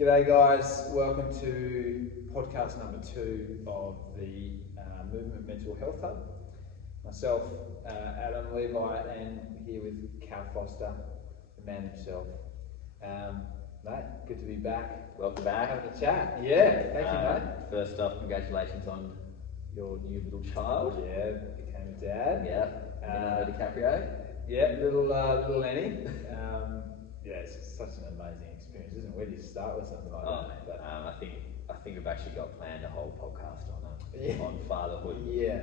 G'day guys, welcome to podcast number 2 of the Movement Mental Health Hub. Myself, Adam Levi, and here with Cal Foster, the man himself. Mate, good to be back. Welcome back. Having a chat. Yeah, thank you, mate. First off, congratulations on your new little child. Yeah, became a dad. Yeah. Leonardo DiCaprio. Yeah, little Lenny. Yeah, it's such an amazing experience, isn't it? Where do you start with something like that? But, I think we've actually got planned a whole podcast on fatherhood. Yeah.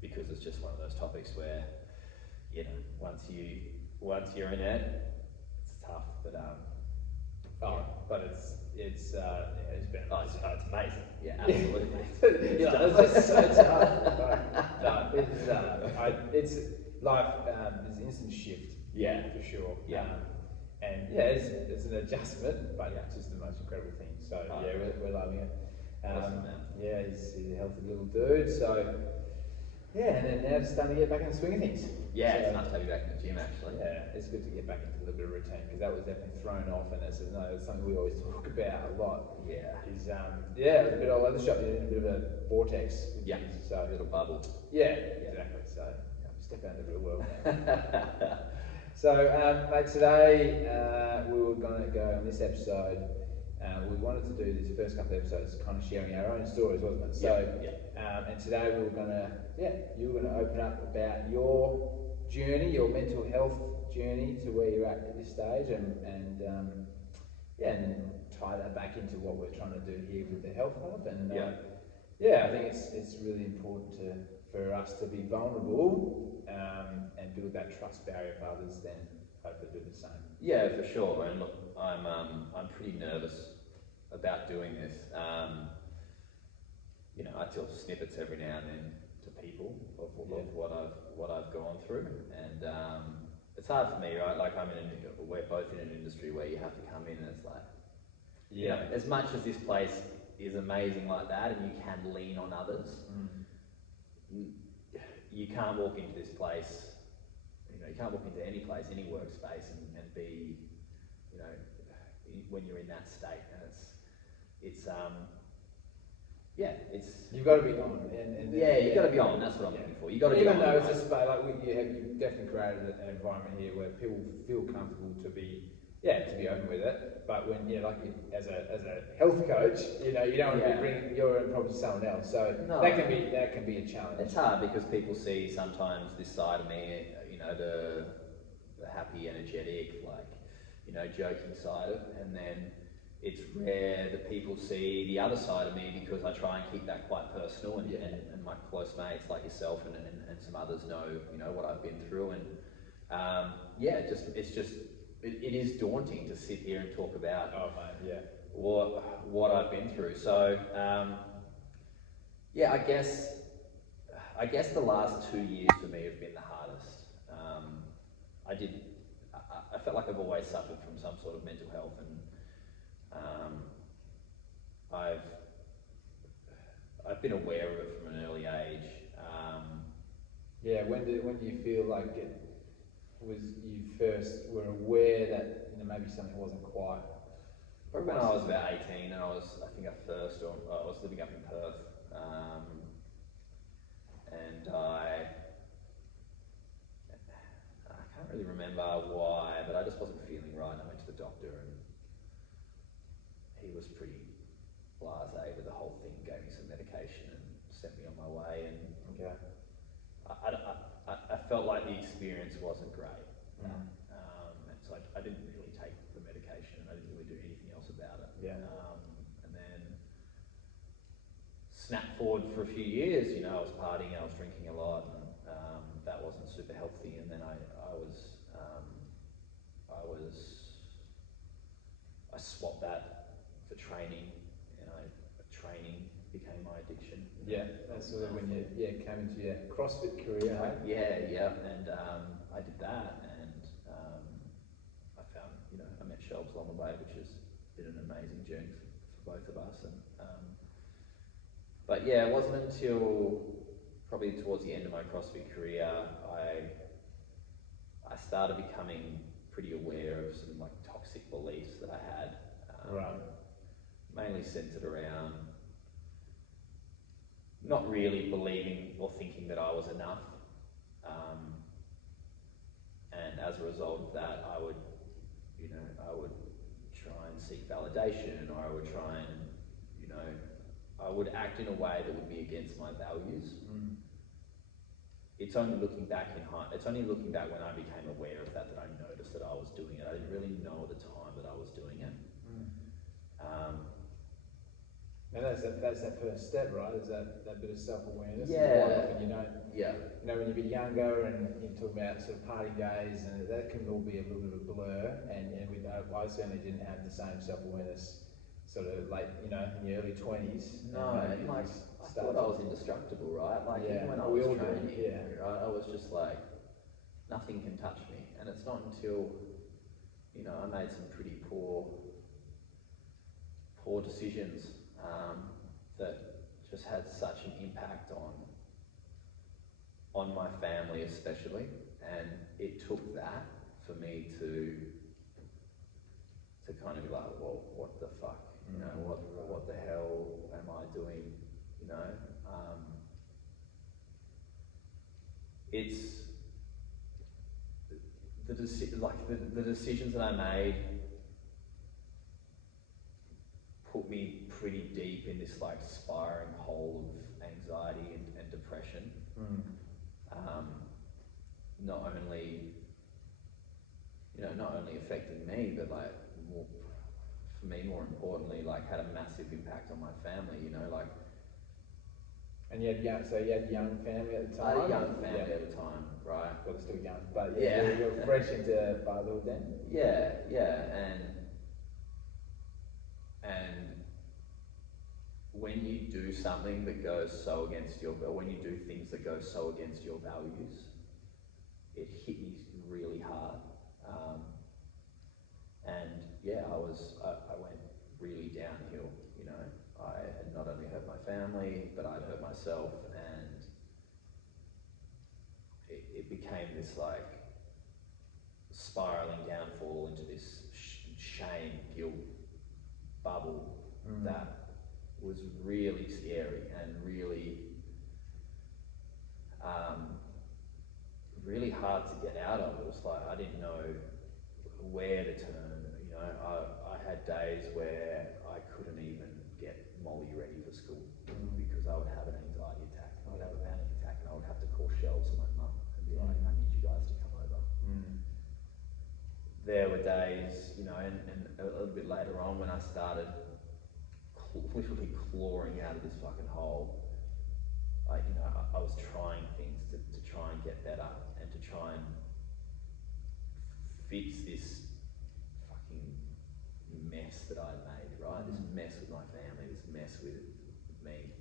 Because it's just one of those topics where, once you're in it, it's tough. But it's been it's amazing. Yeah, absolutely. It's just so tough. It's life is an instant shift. Yeah, for sure. Yeah. It's an adjustment, but it's just the most incredible thing. So we're loving it. Awesome, man. He's a healthy little dude. So and then now just starting to get back in the swing of things. Yeah, it's nice to have you back in the gym actually. Yeah, it's good to get back into a little bit of routine because that was definitely thrown off, and it's something we always talk about a lot. Yeah. Is it was a bit all over the shop, in a bit of a vortex. Yeah. So a little bubble. Yeah, exactly. So step out of the real world now. So, mate, today we were going to go on this episode. We wanted to do this first couple of episodes kind of sharing our own stories, wasn't it? So, and today we were going to, you were going to open up about your journey, your mental health journey to where you're at this stage, and then tie that back into what we're trying to do here with the Health Hub. And I think it's really important for us to be vulnerable and build that trust barrier for others, then hopefully do the same. Yeah, for sure. And look, I'm pretty nervous about doing this. I tell snippets every now and then to people of what I've gone through, and it's hard for me, right? Like we're both in an industry where you have to come in, and it's like, as much as this place is amazing like that, and you can lean on others. You can't walk into this place, you can't walk into any place, any workspace and be, when you're in that state, and it's you've got to be on, you've got to be on. That's what I'm looking for. You got to be on. Even though it's a space like you've definitely created an environment here where people feel comfortable to be open with it. But when as a health coach, you don't want to be bringing your own problems to someone else. So that can be a challenge. It's hard because people see sometimes this side of me, the happy, energetic, joking side of, and then it's rare that people see the other side of me because I try and keep that quite personal, and my close mates like yourself and some others know what I've been through, and it is daunting to sit here and talk about what I've been through. So I guess the last 2 years for me have been the hardest. I felt like I've always suffered from some sort of mental health, and I've been aware of it from an early age. When do you feel like it was you first were aware that maybe something wasn't quite? Probably when I was about 18, and I was living up in Perth, and I can't really remember why, but I just wasn't feeling right. And I went to the doctor, and he was pretty blasé with the whole thing, gave me some medication and sent me on my way. And I felt like the experience wasn't great. And so I didn't really take the medication, and I didn't really do anything else about it. And then snap forward for a few years, I was partying, I was drinking a lot, and that wasn't super healthy. And then I swapped that for training, and training became my addiction. That's sort of when you came into your CrossFit career. And I did that, and I found I met Shelbs along the way, which has been an amazing journey for both of us. And but it wasn't until probably towards the end of my CrossFit career I started becoming pretty aware of some toxic beliefs that I had. Right. Mainly centered around not really believing or thinking that I was enough. And as a result of that, I would try and seek validation, or I would try and, I would act in a way that would be against my values. It's only looking back when I became aware of that I noticed that I was doing it. I didn't really know at the time that I was doing it. And that's that first step, right? Is that bit of self-awareness? Yeah. Quite often you don't. Yeah. When you're a bit younger and you talk about sort of party days, and that can all be a little bit of a blur. And I certainly didn't have the same self-awareness sort of late, in your early 20s. No, and I thought I was indestructible, right? Even when I was training, right, I was just like, nothing can touch me. And it's not until, I made some pretty poor decisions that just had such an impact on my family especially, and it took that for me to kind of be like, well, what the fuck, what the hell am I doing, it's the decisions that I made put me pretty deep in this spiraling hole of anxiety and depression. Not only affecting me, but more importantly, had a massive impact on my family. And you had young family at the time. I had a young family at the time, right? Well, they're still young, but you're fresh into fatherhood then. Yeah, and when you do something that goes so against when you do things that go so against your values, it hit me really hard. I went really downhill. I had not only hurt my family, but I'd hurt myself, and it became this spiraling downfall into this shame, guilt bubble that was really scary and really hard to get out of. It was I didn't know where to turn. I had days where I couldn't even get Molly ready for school because I would have an anxiety attack, I would have a panic attack, and I would have to call Shelves and my mum and be like, I need you guys to come over. There were days, and a little bit later on when I started literally clawing out of this fucking hole, I was trying things to try and get better and to try and fix this fucking mess that I'd made, right? This mess with my family, this mess with me.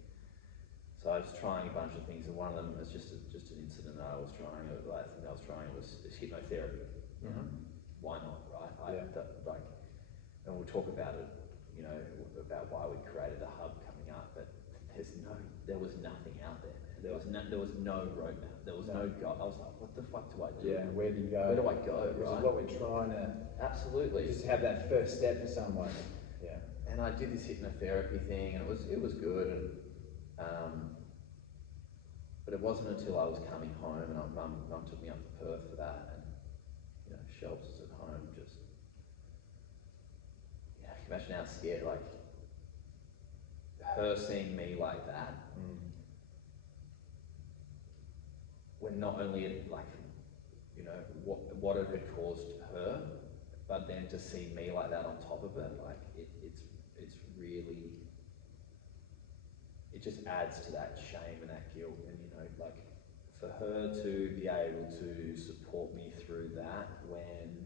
So I was trying a bunch of things, and one of them was just an incident that I was trying. The last thing I was trying was hypnotherapy. Why not, right? And we'll talk about it, about why we created a hub coming up, but there was nothing out there. There was no roadmap. There was no guide. I was like, what the fuck do I do? Yeah, where do you go? Where do I go? Which right? is what we're trying to absolutely just have that first step for someone. Yeah. And I did this hypnotherapy thing, and it was good. But it wasn't until I was coming home, and mum took me up to Perth for that, and Shelves was at home, just imagine how scared, her seeing me like that. When not only what it had caused her, but then to see me like that on top of it, it's really, it just adds to that shame and that guilt. And for her to be able to support me through that, when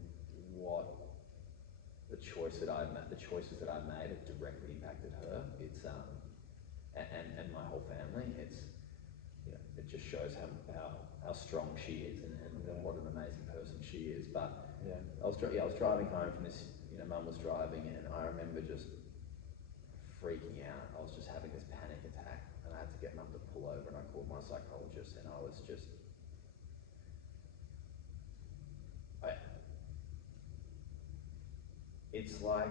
the choices that I made have directly impacted her, it's and my whole family, it just shows how strong she is and what an amazing person she is. But I was driving home from this, Mum was driving, and I remember just freaking out. I was just having this panic attack, and I had to get Mum to pull over, and I called my psychologist, and I was just, it's like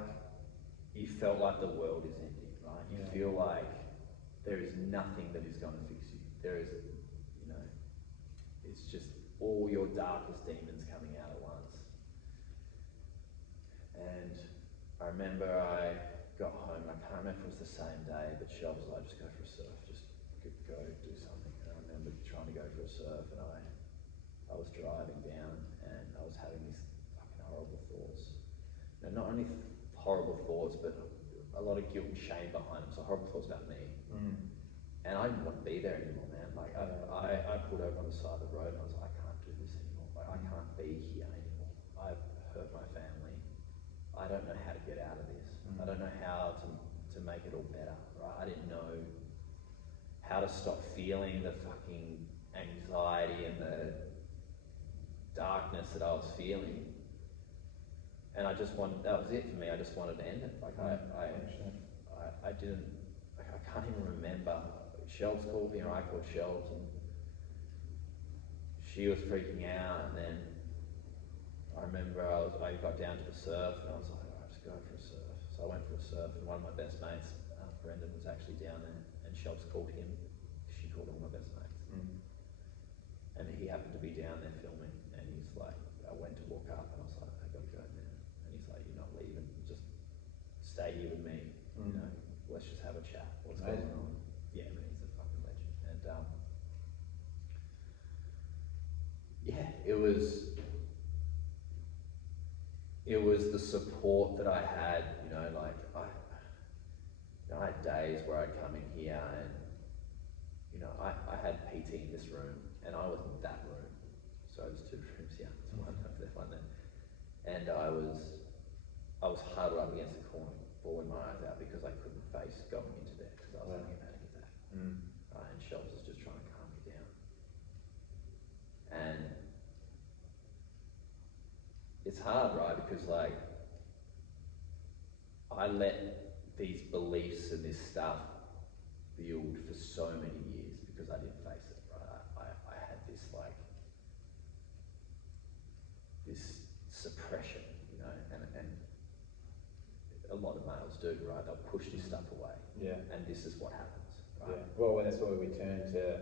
you felt like the world is ending, right? You feel like there is nothing that is going to fix you. There is, you know, it's just all your darkest demons coming out at once. And I remember I got home, I can't remember if it was the same day, but Shell was like, just go for a surf, just go do something. And I remember trying to go for a surf, and I was driving down, and I was having these fucking horrible thoughts. You know, not only horrible thoughts, but a lot of guilt and shame behind them. So horrible thoughts about me. And I didn't want to be there anymore, man. Like I pulled over on the side of the road, and I was like, I can't do this anymore. Like I can't be here anymore. I've hurt my family. I don't know how to get out of this. I don't know how to make it all better, right? I didn't know how to stop feeling the fucking anxiety and the darkness that I was feeling. And I just wanted, that was it for me. I just wanted to end it. Like I didn't, I can't even remember. Shelves called me, or I called Shelves, and she was freaking out. And then I remember I got down to the surf, and I was like, I'll just go for a surf. So I went for a surf, and one of my best mates, Brendan, was actually down there, and Shelves called him. She called all my best mates. And he happened to be down there filming, and he's like, I went to walk up, and I was like, I gotta go now. And he's like, you're not leaving, just stay here with me, you know, let's just have a chat. What's going on? Yeah, man, he's a fucking legend. And yeah, it was the support that I had, you know, like I had days where I'd come in here and, you know, I had PT in this room, and I was in that room. So there's two rooms here, there's one over there, one there. And I was huddled up against the corner, bawling my eyes out because I couldn't face going into there because I was having a panic attack. And Shelves was just trying to calm me down. And it's hard, right? Because like, I let these beliefs and this stuff build for so many years because I didn't face it, right? I had this like, this suppression, you know, and a lot of males do, right? They'll push this stuff away. Yeah. And this is what happens, right? Yeah. Well, that's why we turn to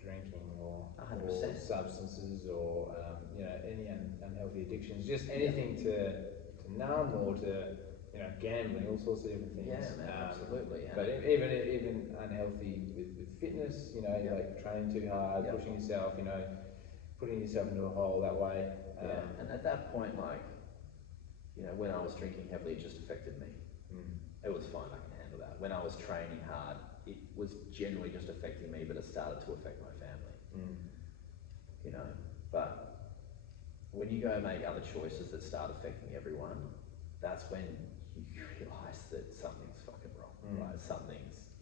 drinking or 100%. Substances or you know, any unhealthy addictions, just anything to numb or to, you know, gambling, all sorts of different things. Yeah, man, absolutely. But even unhealthy with fitness, you know, like training too hard, pushing yourself, you know, putting yourself into a hole that way. And at that point, like, you know, when I was drinking heavily, it just affected me. It was fine, I can handle that. When I was training hard, it was generally just affecting me, but it started to affect my family. You know, but when you go and make other choices that start affecting everyone, that's when you realise that something's fucking wrong, right?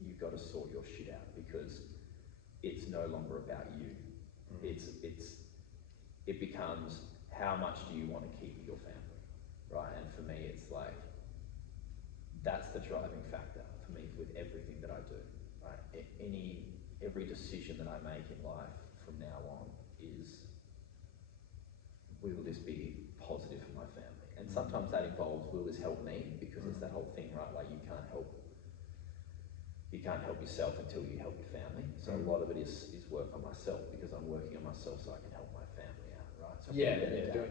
You've got to sort your shit out because it's no longer about you. It becomes, how much do you want to keep your family, right? And for me, it's like, that's the driving factor for me with everything that I do, right? Every decision that I make in life from now on is, will this be positive for my family? And sometimes that involves, will this help me? Because it's that whole thing, right? Like you can't help yourself until you help your family. So a lot of it is work on myself, because I'm working on myself so I can help my family out, right? So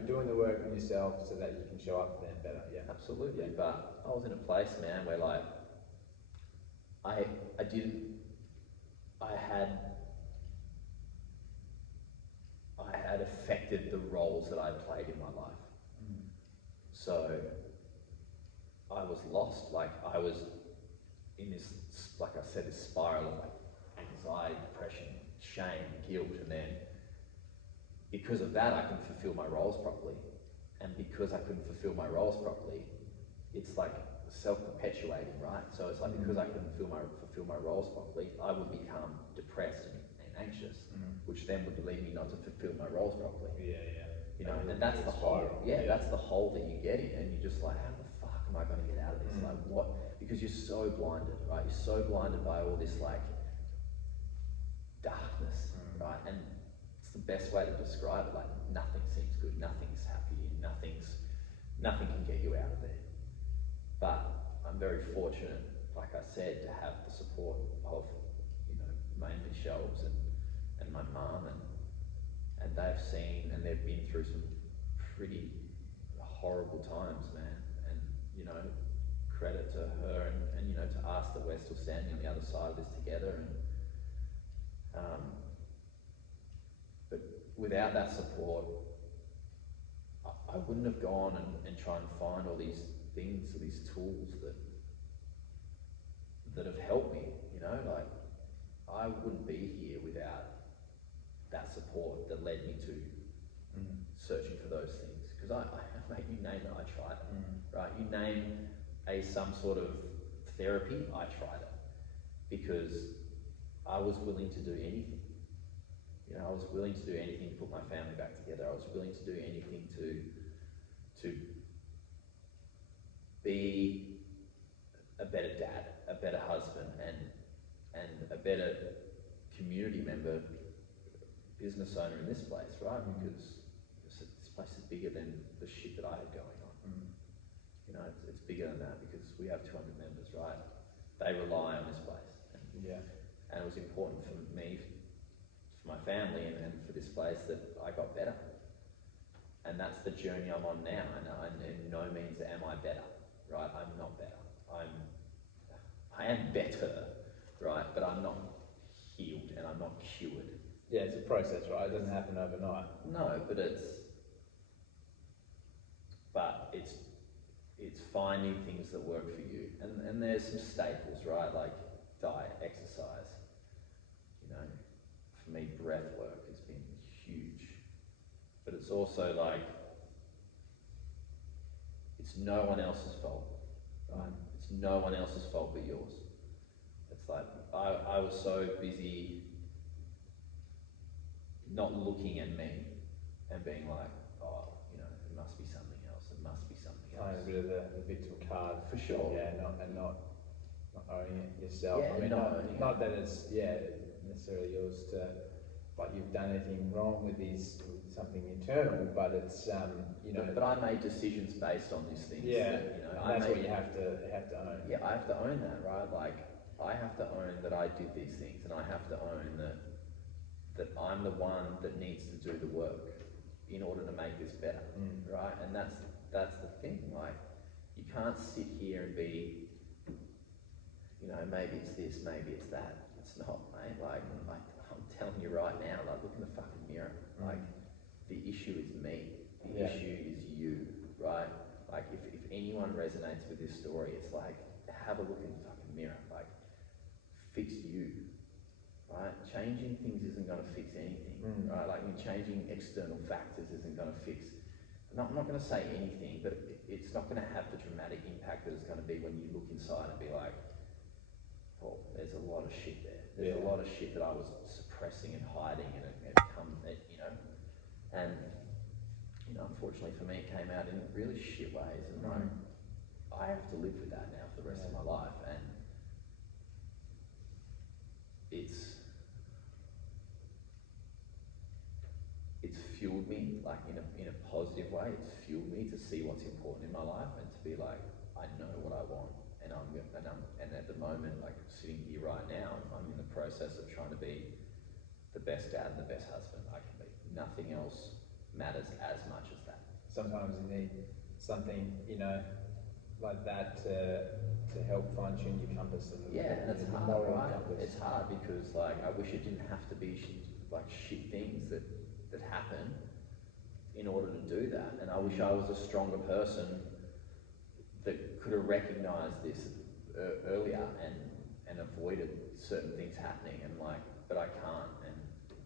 doing the work on yourself so that you can show up for them better. Yeah, absolutely. Yeah. But I was in a place, man, where like I had affected the roles that I played in my life. So I was lost. Like I was in this, like I said, this spiral of like anxiety, depression, shame, guilt, and then because of that I couldn't fulfill my roles properly. And because I couldn't fulfill my roles properly, it's like self-perpetuating, right? So it's like because I couldn't fulfill my roles properly, I would become depressed and anxious, which then would lead me not to fulfill my roles properly. You know, and that's the hole. That's the hole that you get in, and you're just like, how the fuck am I going to get out of this? Like what? Because you're so blinded, right? You're so blinded by all this like darkness, right? And it's the best way to describe it. Like nothing seems good, nothing's happy, nothing can get you out of there. But I'm very fortunate, like I said, to have the support of, mainly Shelves and my mum, and they've seen and they've been through some pretty horrible times, man. And, credit to her and to us that we're still standing on the other side of this together. But without that support, I wouldn't have gone and tried and find all these things, or these tools that have helped me, like I wouldn't be here without that support that led me to searching for those things. Because mate, you name it, I tried it, right? You name some sort of therapy, I tried it, because I was willing to do anything. I was willing to do anything to put my family back together. I was willing to do anything to be a better dad, a better husband, and a better community member, business owner in this place, right? Because this place is bigger than the shit that I had going on. It's bigger than that, because we have 200 members, right? They rely on this place. And it was important for me, for my family, and for this place, that I got better. And that's the journey I'm on now. And in no means am I better, right? I'm not better. I am better, right? But I'm not healed and I'm not cured. Yeah, it's a process, right? It doesn't happen overnight. No, but it's finding things that work for you. And there's some staples, right? Like diet, exercise. For me, breath work has been huge. But it's also like, it's no one else's fault, right? It's no one else's fault but yours. It's like, I was so busy not looking at me and being like, it must be something else, it must be something else. Playing a bit of the victim card. For sure. Yeah, not owning it yourself. Yeah, I mean, not that it's, necessarily yours to, like you've done anything wrong with something internal, but it's, But I made decisions based on these things. Yeah, that, that's what you have to own. Yeah, I have to own that, right? Like, I have to own that I did these things, and I have to own that I'm the one that needs to do the work in order to make this better, right? And that's the thing. Like, you can't sit here and be, maybe it's this, maybe it's that. It's not, mate. Like I'm telling you right now, like, look in the fucking mirror. Like, the issue is me. The issue is you, right? Like, if anyone resonates with this story, it's like, have a look in the fucking mirror. Like, fix you, right? Changing things isn't going to fix anything, right? Like, changing external factors isn't going to fix. I'm not going to say anything, but it's not going to have the dramatic impact that it's going to be when you look inside and be like, oh, there's a lot of shit there. There's a lot of shit that I was suppressing and hiding, and unfortunately for me, it came out in really shit ways, and I have to live with that now for the rest of my life, and it's fueled me, like, in a positive way. It's fueled me to see what's important in my life, and to be like, I know what I want, and at the moment, like, sitting here right now, I'm in the process of trying to be the best dad and the best husband I can be. Nothing else matters as much as that. Sometimes you need something, like that to help fine tune your compass. And and it's hard, right? Compass. It's hard because, like, I wish it didn't have to be shit things that happen in order to do that. And I wish I was a stronger person that could have recognised this earlier and avoided certain things happening. And but I can't,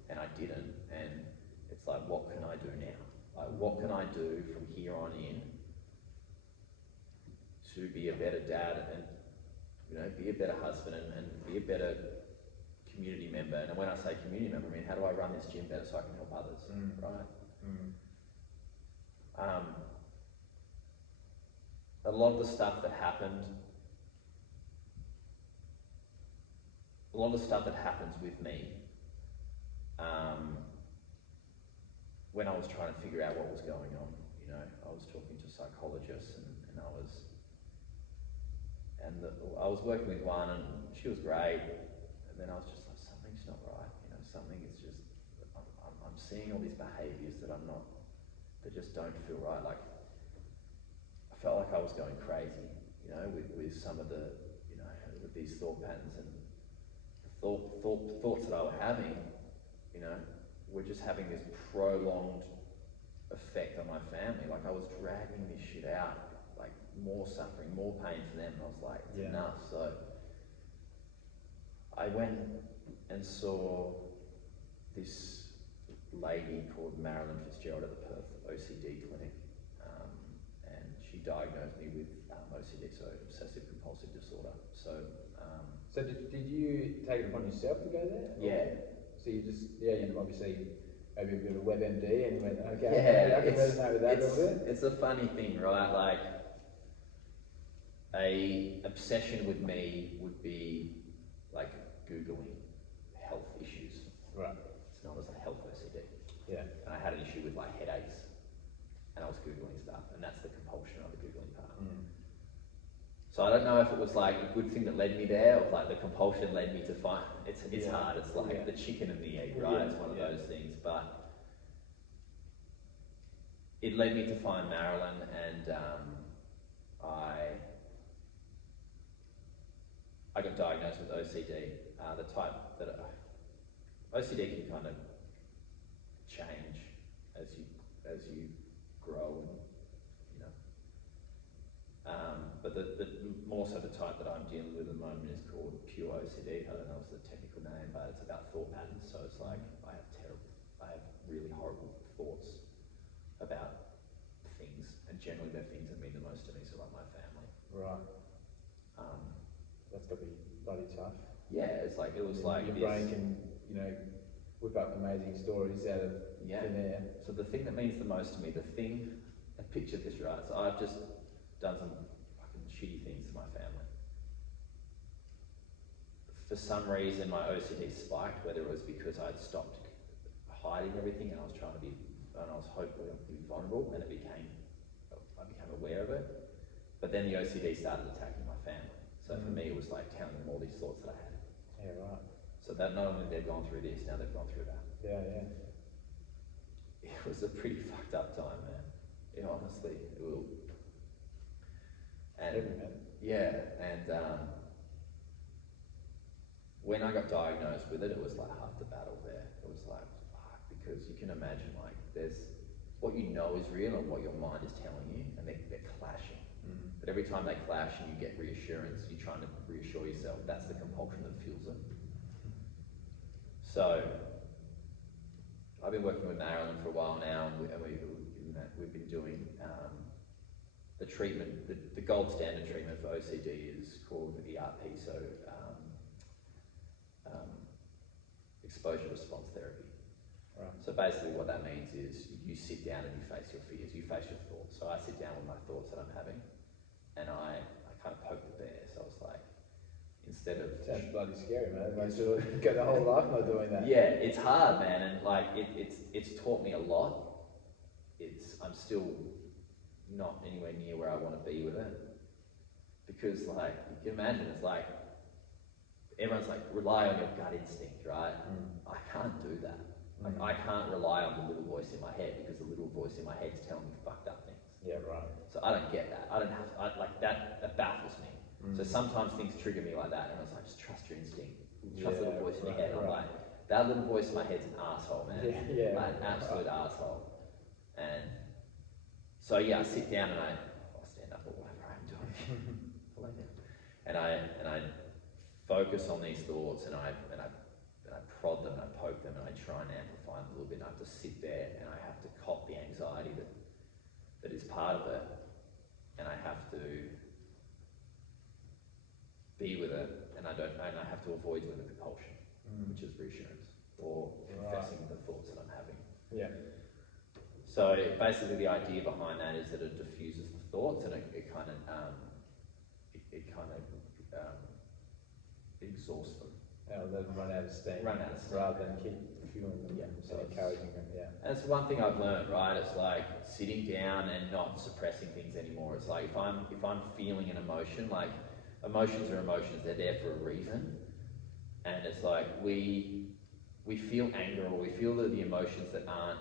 and I didn't. And it's like, what can I do now? Like, what can I do from here on in to be a better dad and be a better husband and be a better community member? And when I say community member, I mean, how do I run this gym better so I can help others, right? A lot of the stuff that happens with me, when I was trying to figure out what was going on, I was talking to psychologists and I was I was working with one, and she was great, and then I was just like, something's not right, you know, something is just, I'm seeing all these behaviours that just don't feel right. Like, I felt like I was going crazy, you know, with some of the, you know, with these thought patterns and the thoughts that I was having, you know, were just having this prolonged effect on my family. Like, I was dragging this shit out, like more suffering, more pain for them, and I was like, it's enough. So I went and saw this lady called Marilyn Fitzgerald at the Perth OCD clinic, and she diagnosed me with OCD, so obsessive compulsive disorder. So did you take it upon yourself to go there? Yeah. So you just, you obviously maybe a bit of WebMD and went, okay, yeah, I can resonate with that a little bit. It's a funny thing, right? Like, a obsession with me would be like Googling health issues. Right. It's known as a health OCD. Yeah. And I had an issue with like headaches, and I was Googling stuff, and that's the compulsion of the Googling part. So I don't know if it was like a good thing that led me there, or like the compulsion led me to find, it's hard, it's like the chicken and the egg, right? It's one of those things, but it led me to find Marilyn, and I got diagnosed with OCD, the type that OCD can kind of change as you grow, and you know. But the more so the type that I'm dealing with at the moment is called pure OCD. I don't know what's the technical name, but it's about thought patterns. So it's like I have really horrible thoughts about things, and generally they're things that mean the most to me. So like my family. Right. That's got to be bloody tough. Yeah, it's like, it was like your brain can, you know, whip up amazing stories out of thin air. So the thing that means the most to me, I picture this, right? So I've just done some fucking shitty things to my family. For some reason, my OCD spiked, whether it was because I'd stopped hiding everything and I was hopefully vulnerable, and I became aware of it. But then the OCD started attacking my family. So for me, it was like telling them all these thoughts that I had. Yeah, right. So that not only they've gone through this, now they've gone through that. Yeah, yeah. It was a pretty fucked up time, man. Yeah, honestly, it will. And when I got diagnosed with it, it was like half the battle there. It was like, fuck, because you can imagine, like, there's what you know is real and what your mind is telling you, and they're clashing. But every time they clash and you get reassurance, you're trying to reassure yourself. That's the compulsion that fuels it. So I've been working with Marilyn for a while now, and we've been doing the treatment. The gold standard treatment for OCD is called ERP, so exposure response therapy. Right. So basically what that means is you sit down and you face your fears, you face your thoughts. So I sit down with my thoughts that I'm having, and I kind of poke the bear. So it's like, instead of... Sounds bloody scary, man. I sort of go the whole life not doing that. Yeah, it's hard, man, and like it's taught me a lot. I'm still not anywhere near where I want to be with it, because like you can imagine, it's like everyone's like, rely on your gut instinct, right? I can't do that. Like, I can't rely on the little voice in my head, because the little voice in my head is telling me fucked up things. Yeah, right. So I don't get that. I don't have to, like that baffles me. So sometimes things trigger me like that, and I was like, just trust your instinct. Trust the little voice in your head. And I'm like, that little voice in my head's an asshole, man. Yeah. Like an absolute asshole. And so I sit down and I stand up or whatever I'm doing. I lay down. And I focus on these thoughts, and I prod them and I poke them and I try and amplify them a little bit. And I have to sit there and I have to cop the anxiety that is part of it, and I have to be with it, and I have to avoid with the compulsion, which is reassurance or confessing the thoughts that I'm having. Yeah. So basically, the idea behind that is that it diffuses the thoughts, and it kind of exhausts them. Let them run out of steam. Rather than keep fueling them. Yeah. So encouraging them. Yeah. And it's one thing I've learned, right? It's like sitting down and not suppressing things anymore. It's like if I'm feeling an emotion, like emotions are emotions, they're there for a reason. And it's like we feel anger, or we feel the emotions that aren't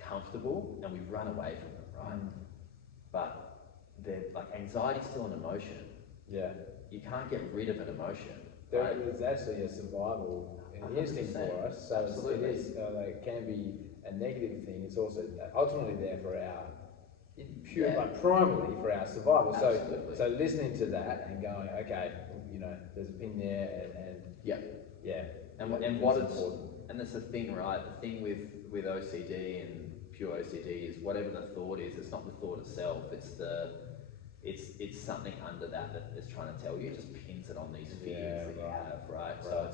comfortable, and we run away from them, right? But they're like, anxiety's still an emotion. Yeah. You can't get rid of an emotion. There right? is actually a survival instinct for us, so it is, it can be a negative thing. It's also ultimately there for our like primarily for our survival. Absolutely. So listening to that and going, okay, there's a pin there, and and what it's important. And that's the thing, right? The thing with OCD and pure OCD is whatever the thought is, it's not the thought itself. It's something under that is trying to tell you. It just pins it on these fears that you have, right? So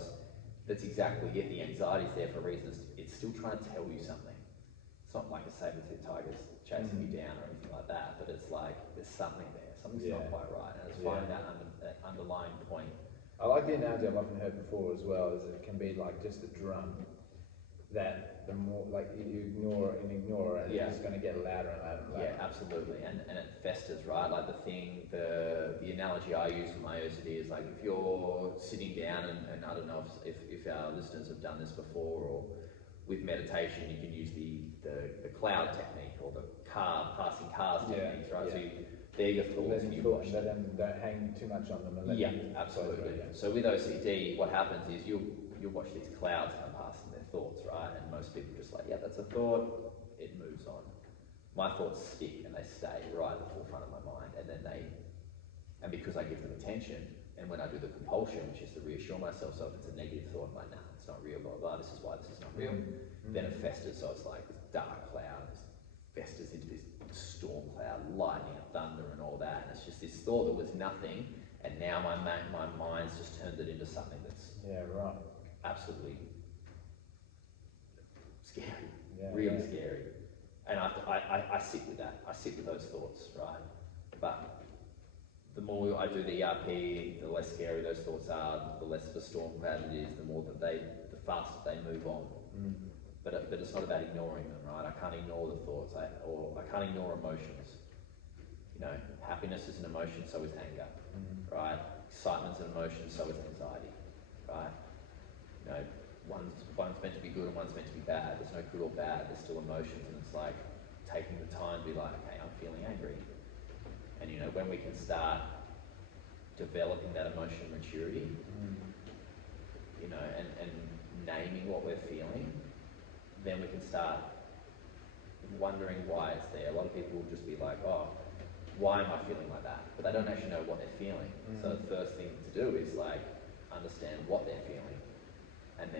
that's exactly it. The anxiety's there for a reason. It's still trying to tell you something. It's not like a saber-tooth tiger's chasing you down or anything like that, but it's like there's something there. Something's not quite right, and it's finding that underlying point. I like the analogy I've often heard before as well, is it can be like just a drum that the more like you ignore it, and it's just going to get louder and louder and louder. Yeah, absolutely, and it festers, right? Like the analogy I use for my OCD is like if you're sitting down, and I don't know if our listeners have done this before, or with meditation you can use the cloud technique, or the passing cars techniques, right? So they're your thoughts, and you watch them. Don't hang too much on them. Absolutely. So with OCD, what happens is you'll watch these clouds come past in their thoughts, right? And most people just like, that's a thought, it moves on. My thoughts stick and they stay right at the forefront of my mind, and because I give them attention, and when I do the compulsion, which is to reassure myself, so if it's a negative thought, I'm like, nah, it's not real, blah, blah, this is why this is not real. Then it festers, so it's like this dark cloud, festers into this storm cloud, lightning and thunder and all that, and it's just this thought that was nothing, and now my mind's just turned it into something that's absolutely scary, really scary. And I sit with that. I sit with those thoughts, right? But the more I do the ERP, the less scary those thoughts are, the less of a storm cloud it is, the faster they move on. But it's not about ignoring them, right? I can't ignore the thoughts, I can't ignore emotions. Happiness is an emotion, so is anger, right? Excitement's an emotion, so is anxiety, right? One's meant to be good and one's meant to be bad. There's no good or bad, there's still emotions, and it's like taking the time to be like, okay, I'm feeling angry. And when we can start developing that emotional maturity, and naming what we're feeling, then we can start wondering why it's there. A lot of people will just be like, oh, why am I feeling like that? But they don't actually know what they're feeling. So the first thing to do is like understand what they're feeling, and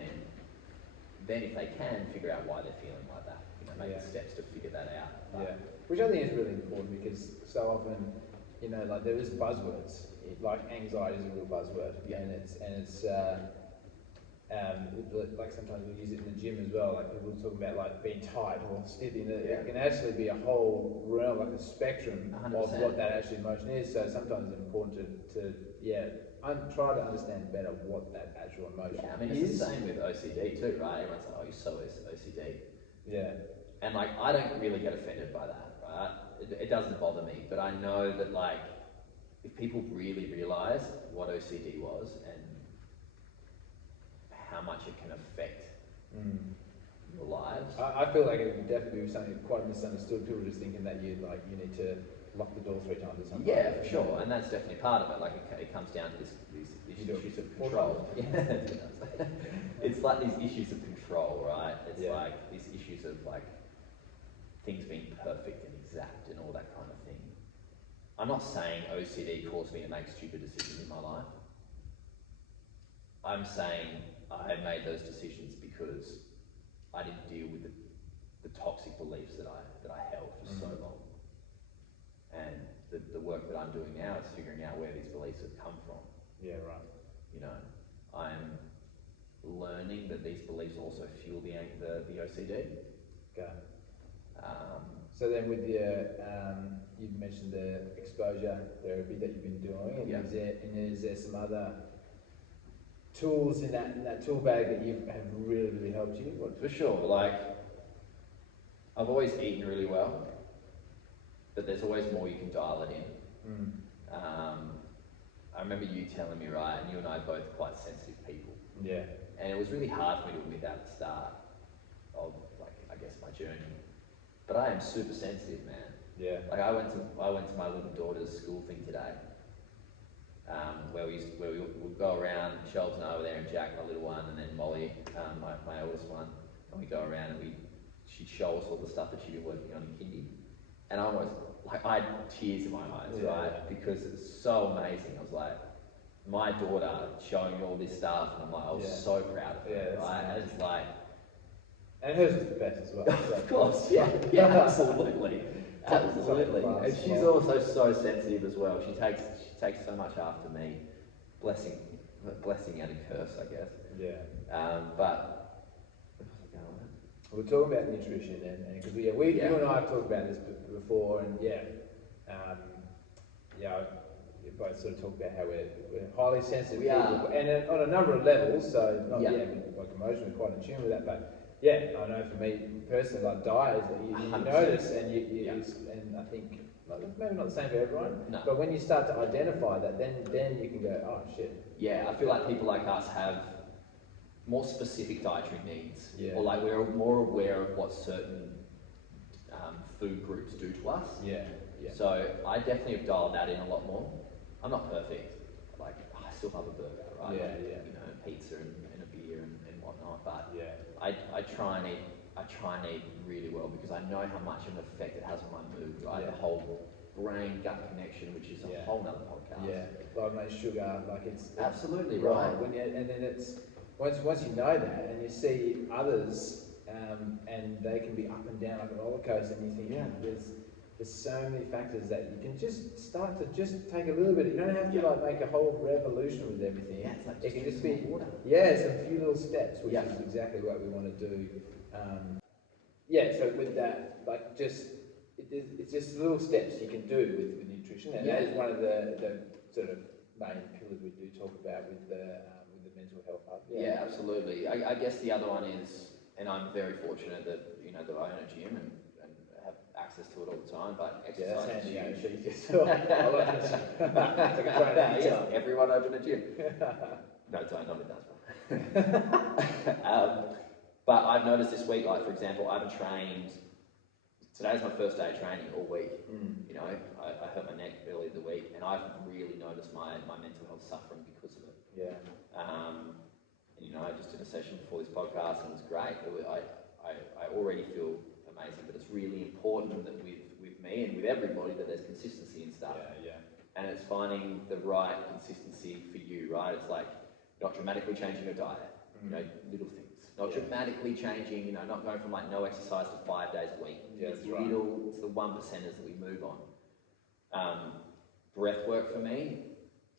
then if they can figure out why they're feeling like that, make the steps to figure that out. Which I think is really important, because so often, like there is buzzwords. Like anxiety is a real buzzword, and it's like sometimes we use it in the gym as well. Like people talk about like being tight or stiff. It can actually be a whole realm, like a spectrum 100%. Of what that actually emotion is. So sometimes it's important to try to understand better what that actual emotion is. It's the same with OCD too, right? Everyone's like, oh, you're so OCD. Yeah. And like, I don't really get offended by that, right? It doesn't bother me, but I know that like, if people really realise what OCD was and how much it can affect your lives. I feel like it would definitely be something quite misunderstood. People just thinking that you need to lock the door 3 times or something. Yeah, for sure, and that's definitely part of it. Like it comes down to these issues of control. It's like these issues of control, right? It's like these issues of like things being perfect and exact and all that kind of thing. I'm not saying OCD caused me to make stupid decisions in my life. I'm saying I made those decisions because I didn't deal with the toxic beliefs that I held for so long. And the work that I'm doing now is figuring out where these beliefs have come from. Yeah, right. I'm learning that these beliefs also fuel the OCD. Okay. So then with you've mentioned the exposure therapy that you've been doing, and is there some other tools in that tool bag that have really, really helped you? For sure. Like, I've always eaten really well, but there's always more you can dial it in. remember you telling me, right, and you and I are both quite sensitive people. Yeah. And it was really hard for me to admit that at the start of, like, I guess my journey. But I am super sensitive, man. Yeah. Like I went to my little daughter's school thing today, where we would go around. Shelves and I were there, and Jack, my little one, and then Molly, my eldest one, and we go around and she'd show us all the stuff that she'd been working on in kindy, and I almost I had tears in my eyes, right? Because it's so amazing. I was like, my daughter showing me all this stuff, and I'm like, I was so proud of her, right? And it's like, and hers was the best as well. So. Of course, yeah, absolutely. Absolutely. And she's also so sensitive as well. She takes so much after me. Blessing and a curse, I guess. Yeah. But we're talking about nutrition, and because you and I have talked about this before, and we both sort of talk about how we're highly sensitive people, and on a number of levels. So not like emotionally quite in tune with that, but. Yeah, I know for me personally, like diet, you notice, and and I think maybe not the same for everyone. No. But when you start to identify that, then you can go, oh shit. Yeah, I feel like people like us have more specific dietary needs, or like we're more aware of what certain food groups do to us. Yeah. So I definitely have dialed that in a lot more. I'm not perfect. Like I still love a burger, right? Yeah, like, you know, pizza and a beer and whatnot. But I try and eat really well because I know how much of an effect it has on my mood, right? The whole brain-gut connection, which is a whole nother podcast. Yeah, glutamate sugar, like it's absolutely right. And then it's once you know that, and you see others, and they can be up and down like a roller coaster, and you think, there's so many factors that you can just start to just take a little bit. You don't have to like make a whole revolution with everything. Yeah, it's like it can just be water. Some few little steps, which is exactly what we want to do. So with that, like it's just little steps you can do with nutrition, and that is one of the sort of main pillars we do talk about with the mental health hub. Yeah, absolutely. I guess the other one is, and I'm very fortunate that that I own a gym and have access to it all the time, but exercise is huge. Everyone open a gym. No, not in Dunsborough. But I've noticed this week, like for example, I haven't trained. Today's my first day of training all week. You know, I hurt my neck earlier in the week, and I've really noticed my mental health suffering because of it. Yeah. And I just did a session before this podcast, and it was great. I already feel amazing, but it's really important that with me and with everybody that there's consistency and stuff. And it's finding the right consistency for you, right? It's like not dramatically changing your diet, little things. Not dramatically changing, not going from like no exercise to 5 days a week. It's the 1%ers that we move on. Breath work for me,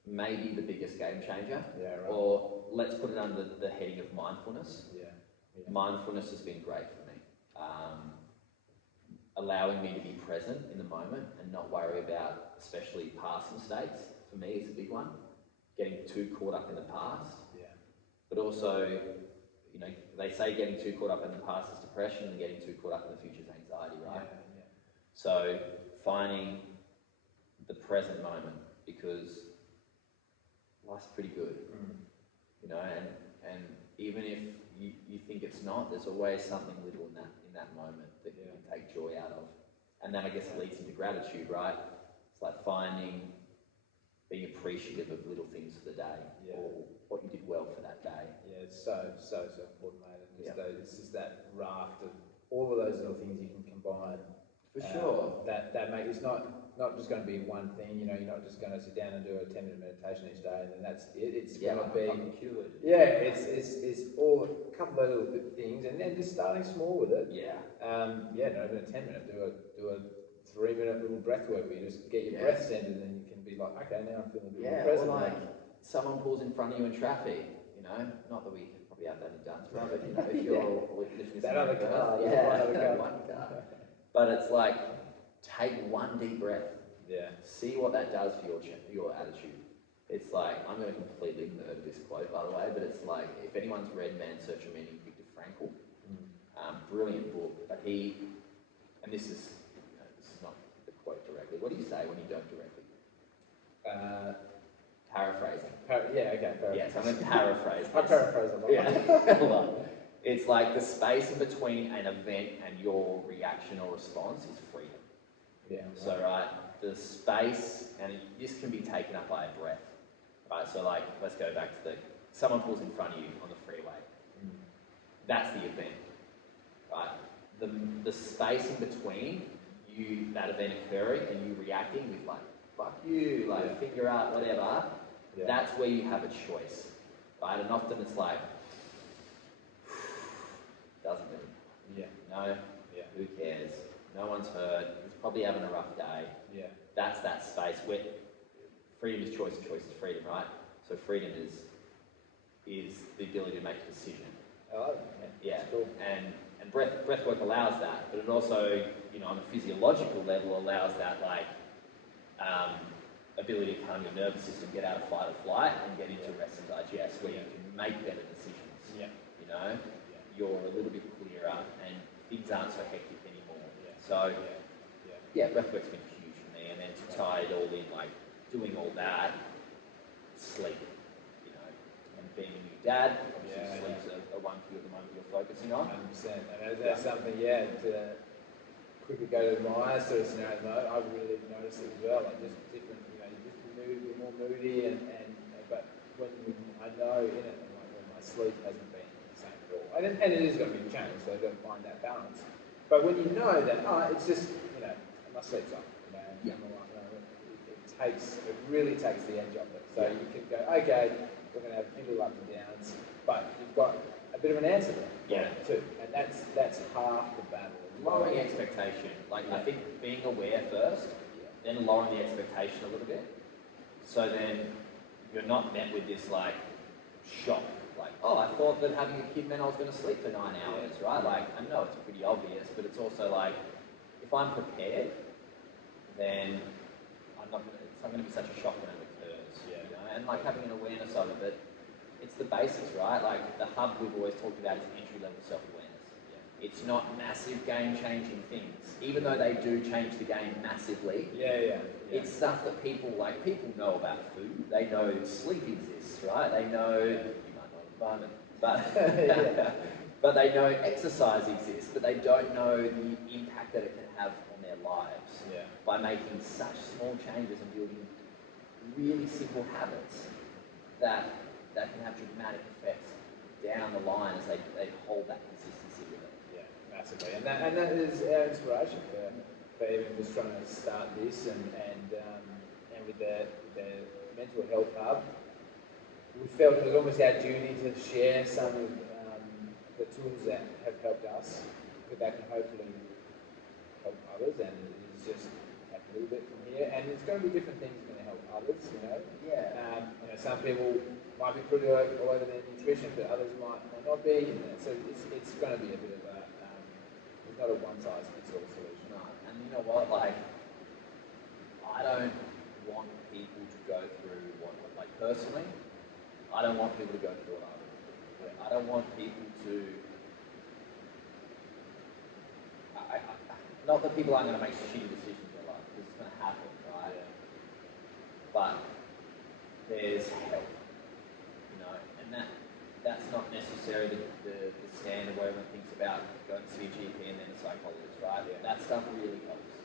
maybe the biggest game changer. Or let's put it under the heading of mindfulness. Mindfulness has been great for me. Allowing me to be present in the moment and not worry about, especially passing states, for me is a big one. Getting too caught up in the past. But also, they say getting too caught up in the past is depression, and getting too caught up in the future is anxiety, right? So finding the present moment, because life's pretty good, and even if you think it's not, there's always something little in that moment that you can take joy out of. And then I guess it leads into gratitude, right? It's like being appreciative of little things for the day, or what you did well for that day. Yeah, it's so important, mate. And it's just that raft of all of those little things you can combine. For sure. That make it's not just going to be one thing. You're not just going to sit down and do a 10-minute meditation each day, and then that's it. It's going to be cured. Yeah, it's all a couple of little things, and then just starting small with it. Not even a 10-minute. Do a 3-minute little breath work where you just get your breath centered, and then you can be like, okay, now I'm feeling a bit more present. Or like someone pulls in front of you in traffic. Not that we probably have that in Dunsborough, but if you're listening to that other car, one car. But it's like, take one deep breath. See what that does for your attitude. It's like, I'm going to completely murder this quote, by the way, but it's like, if anyone's read Man's Search for Meaning, Viktor Frankl, brilliant book, but and this is not the quote directly. What do you say when you don't directly? paraphrasing. Yeah, okay. Yeah, so I'm going to paraphrase this. I paraphrase a lot. Yeah, a lot. It's like the space in between an event and your reaction or response is freedom. Yeah. So, right, the space, and this can be taken up by a breath. Right, so like, let's go back to someone pulls in front of you on the freeway. That's the event, right? The space in between that event occurring and you reacting with like, fuck you, like finger out, whatever, that's where you have a choice, right? And often it's like, doesn't it? Yeah. No? Yeah. Who cares? No one's hurt. He's probably having a rough day. Yeah. That's that space where freedom is choice and choice is freedom, right? So freedom is the ability to make a decision. Oh, yeah. Cool. And breath work allows that, but it also, on a physiological level, allows that ability to calm your nervous system, get out of fight or flight, and get into rest and digest, where you can make better decisions. Yeah. You're a little bit clearer, and things aren't so hectic anymore. Yeah. So, breath work's been huge for me, and then to tie it all in, like doing all that, sleep, and being a new dad, obviously sleep's a one key at the moment you're focusing on. 100%. And that's something, to quickly go to my sort of scenario, I've really noticed it as well, like just different, you're more moody, but when I know in it, like when my sleep hasn't been the same at all, and it is going to be changed, so I've got to find that balance. But when you know that, it's just, my sleep's off, it really takes the edge off it. So you can go, okay, we're going to have a few little ups and downs, but you've got a bit of an answer there too, and that's half the battle. Lowering expectation, I think being aware first, then lowering the expectation a little bit, so then you're not met with this shock, I thought that having a kid meant I was going to sleep for 9 hours, right? I know it's pretty obvious, but it's also if I'm prepared, then it's not going to be such a shock when it occurs, and having an awareness of it, but it's the basics, right? The hub we've always talked about is entry-level self-awareness. It's not massive game-changing things, even though they do change the game massively. It's stuff that people know about food. They know sleep exists, right? They know, you might not at the moment, but but they know exercise exists, but they don't know the impact that it can have on their lives by making such small changes and building really simple habits that can have dramatic effects down the line as they hold that consistency with it. Yeah, massively. And that is our inspiration for even just trying to start this and with the mental health hub. We felt it was almost our duty to share some of the tools that have helped us, that can hopefully help others, and it's just a little bit from here. And it's going to be different things that are going to help others, some people might be pretty all over their nutrition, but others might not be. So it's going to be a bit of a, it's not a one-size-fits-all solution. No, and you know what, I don't want people to go through personally, I don't want people to go through what I went through. I don't want people to, not that people aren't going to make shitty decisions in their life, because it's going to happen, right? But there's help, and that's not necessarily the standard where everyone thinks about going to see a GP and then a psychologist, right? That stuff really helps.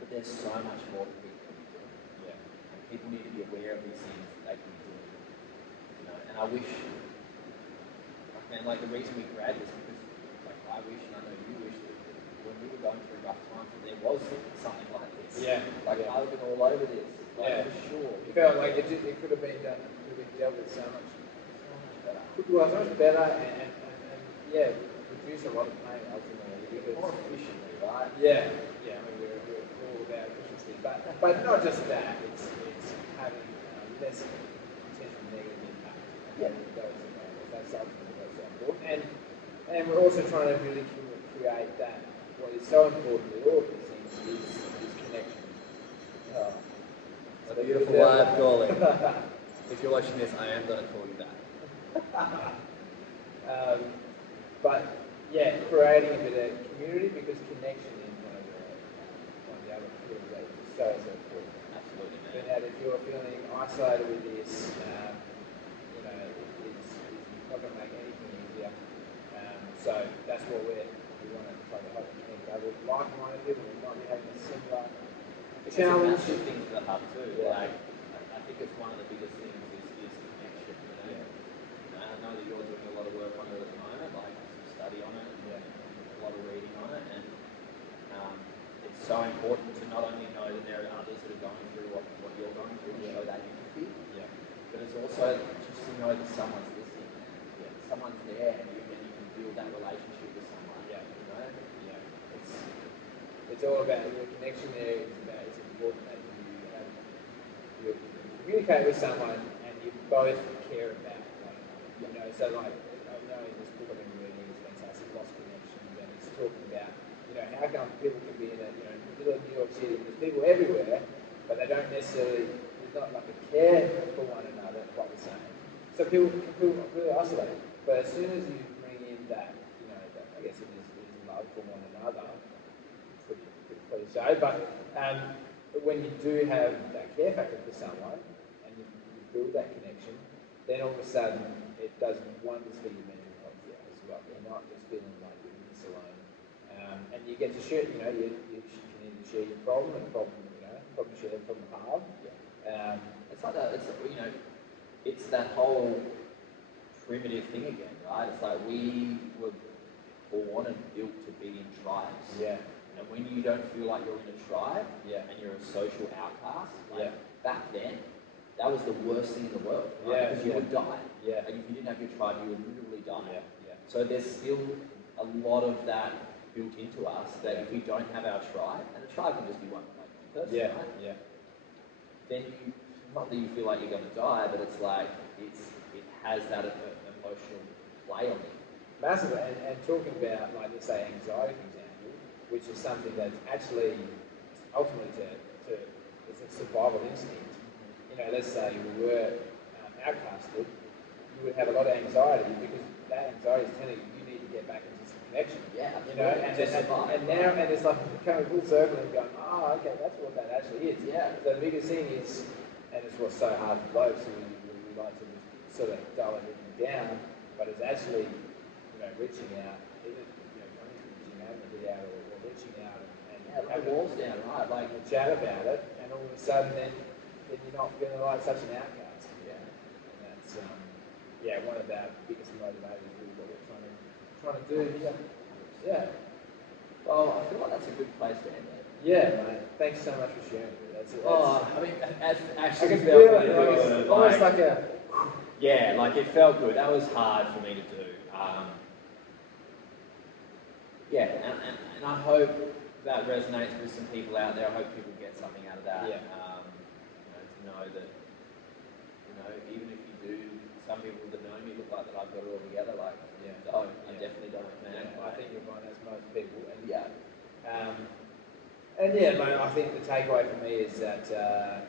But there's so much more that people can be doing. And people need to be aware of these things that they can be doing. And I wish, the reason we created this is because, I wish, and I know you wish, that when we were going through rough times, that there was something like this. I would have been all over this. For sure. You felt like it could have been done, could have been dealt with so much better. Well, so much better, and reduce a lot of pain ultimately. Because more efficiently, right? We're all about efficiency, but not just that. It's having less potential negative impact. That's ultimately what's so important. And we're also trying to really create that. What is so important with all of these things is connection. A beautiful way of calling. If you're watching this, I am going to call you that. Creating a bit of community, because connection is one of the other things that is so important. Absolutely, man. But if you're feeling isolated with this, you know, it's not going to make anything easier. So that's what we want to try to help connect others, like-minded people who might be having a similar challenge. It's a massive thing for the hub too. Yeah. Like, I think it's one of the biggest things is connection. You know? Yeah. I know that you're doing a lot of work on it at the moment, like some study on it, and a lot of reading on it, and it's so important to not only know that there are others that are going through what you're going through, and show that empathy, but it's also just to know that someone's listening, someone's there, and you can build that relationship with someone. You know, it's all about the connection there. It's important that you communicate with someone and you both care about one another. You know, so like I know in this book I've been reading, it's fantastic, Lost Connections, and it's talking about, you know, how come people can be in a, you know, middle of New York City, there's people everywhere, but they don't necessarily, there's not like a care for one another quite the same. So people are really isolated. But as soon as you bring in that, you know, that, I guess it is love for one another, pretty cliche, but when you do have that care factor for someone and you build that connection, then all of a sudden it does wonders for your mental health as well. You're not just feeling like you're in this alone. And you get to share, you know, you can either share your problem and problem share from half. It's like that, it's, you know, it's that whole primitive thing again, right? It's like we were born and built to be in tribes. And when you don't feel like you're in a tribe and you're a social outcast, like back then, that was the worst thing in the world, right? Because you would die. Like if you didn't have your tribe, you would literally die. So there's still a lot of that built into us that if we don't have our tribe, and a tribe can just be one person, right? Then you, not that you feel like you're going to die, but it's like it has that emotional play on you. Massively, and talking about, like, let's say anxiety, for example, which is something that's actually ultimately it's a survival instinct. You know, let's say we were outcasted, you would have a lot of anxiety because that anxiety is telling you you need to get back into some connection. You know, and now it's like coming full circle and going, oh, okay, that's what that actually is. So the biggest thing is, and it's what's so hard for blokes, so we like to just sort of dull everything down, but it's actually, you know, reaching out, either, you know, coming to the gym, having a hit out, or reaching out and having walls down, right? Like a chat about it, and all of a sudden then you're not feeling like such an outcast. And that's one of our biggest motivators is what we're trying to do. Well, I feel like that's a good place to end it. Yeah, mate. Thanks so much for sharing it. That's I mean, actually, I can feel it. It's almost like a. Yeah, like it felt good. That was hard for me to do. And I hope that resonates with some people out there. I hope people get something out of that. To know that, even if you do, some people that know me look like that I've got it all together. Like, I definitely don't, man. I think you're right, as most people. And, mate, I think the takeaway for me is that you're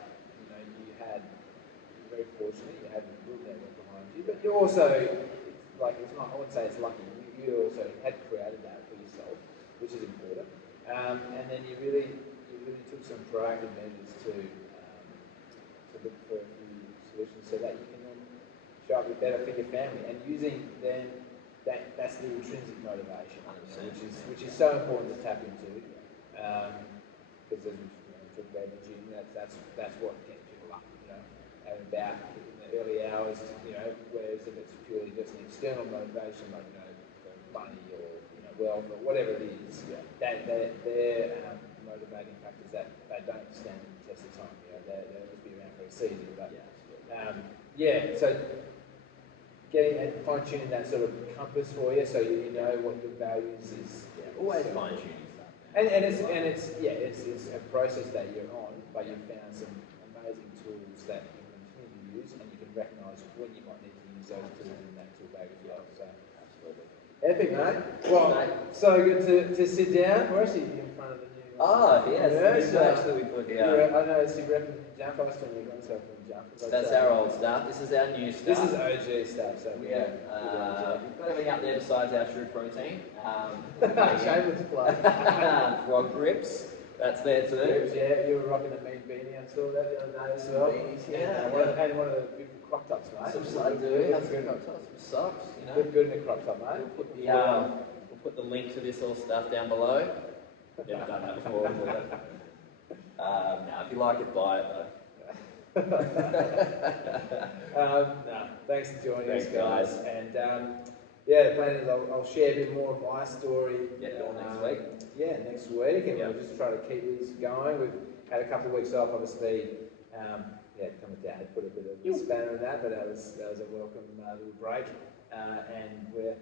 very fortunate. You had a good network behind you, but you also, I wouldn't say it's lucky. You also had created that for yourself, which is important. And then you really took some proactive measures to look for a few solutions so that you can then show up better for your family, and using then that's the intrinsic motivation, which is so important to tap into, because as we talked about in the gym, that's what gets people up, and about in the early hours, whereas if it's purely just an external motivation, like money or wealth or whatever it is, they're motivating factors that they don't stand the test of time. They'll just be around for a season, but so getting and fine-tuning that sort of compass for you, so you know what your values is. Always fine-tuning stuff. And it's a process that you're on, but you've found some amazing tools that you can continue to use, and you can recognise when you might need to use those tools in that tool bag as well. So absolutely. Epic, mate. Well, so good to sit down. We're actually in front of the new. Actually, we put I know it's your repping jump. I still need myself in jump. That's our old stuff. This is our new stuff. This is OG stuff. So we've got everything up there besides our true protein. Shameless plug. Frog grips. That's there too. Yeah, you were rocking a mean beanie. I saw that the other day as well. Beanies, yeah. And one of the beautiful crop tops, mate. Some socks, you know. Good in the crop top, mate. We'll put the link to this all stuff down below. Never done that before. If you like it, buy it though. Thanks for joining us, Thanks, guys. guys. And the plan is I'll share a bit more of my story. Next week. Yeah, next week, and we'll just try to keep this going. We've had a couple of weeks off, obviously. Come with dad, put a bit of a spanner in that, but that was a welcome little break. And we're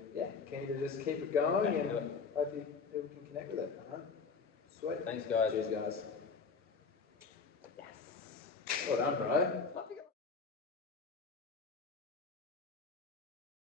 keen to just keep it going, and hopefully people can connect with it. Sweet. Thanks, guys. Cheers, guys. Yes. Well done, bro.